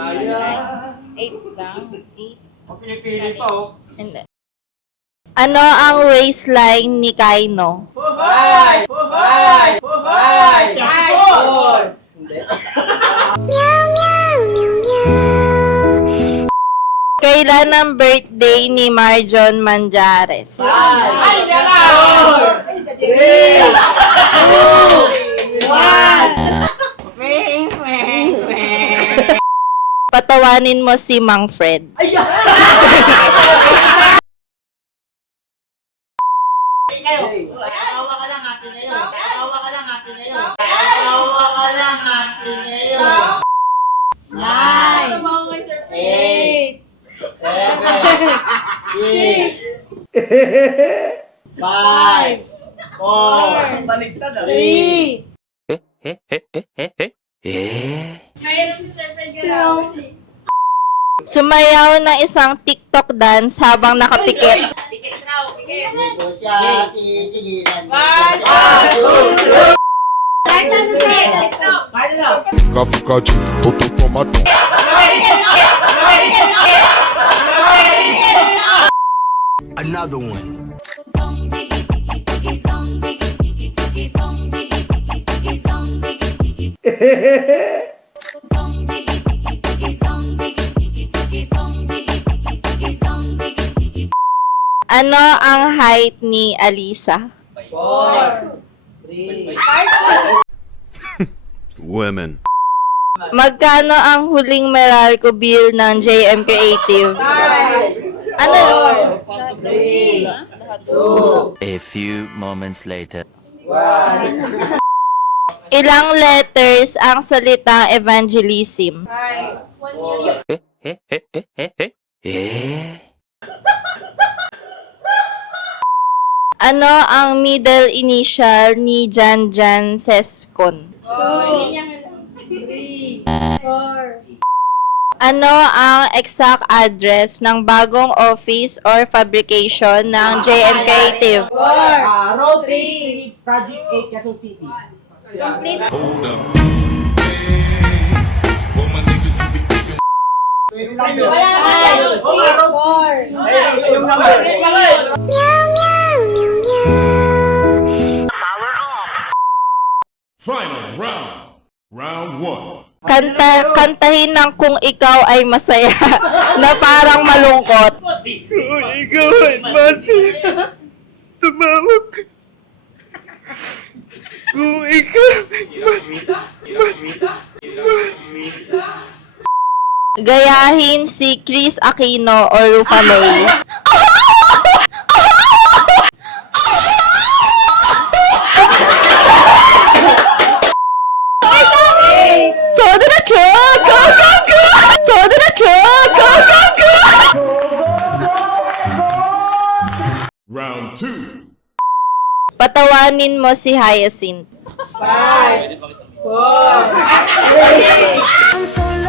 8 lang. 8. Pinipili pa oh. Hindi. Ano ang waistline ni Kaino? Hoy! Hoy! Hoy! 4! Kailan ang birthday ni Marjon Manjares? 5! Ay! Gano'n! 3! 2! 1! Patawanin mo si Mang Fred. Awa ka lang ate ngayon. Awa ka lang ate ngayon. Awa ka lang ate ngayon. 9, 8, 7, 6, 5, 4, 3, Sumayaw ng isang TikTok dance habang nakapikit. dito siya titigilan. Kafukaji, toto tomato. Another one. Ano ang height ni Alisa? 4, 3, Women. Magkano ang huling Meralco bill ng JM Creative? 5, Ano? 3, 2, A few moments later. 1. Ilang letters ang salitang evangelism? Ano ang middle initial ni Janjan Seskon? Ano ang exact address ng bagong office or fabrication ng JM Creative? Road 3, Project 8, Quezon City. Hold up. Wala yung number. Final round. Round 1. Kantahin ng Kung Ikaw Ay Masaya na parang malungkot. Kung ikaw ay masaya, tumawag ka. Kung ikaw ay masaya. Gayahin si Chris Aquino o Rufa May. Round 2. Patawanin mo si Hyacinth. 5, 4, 3,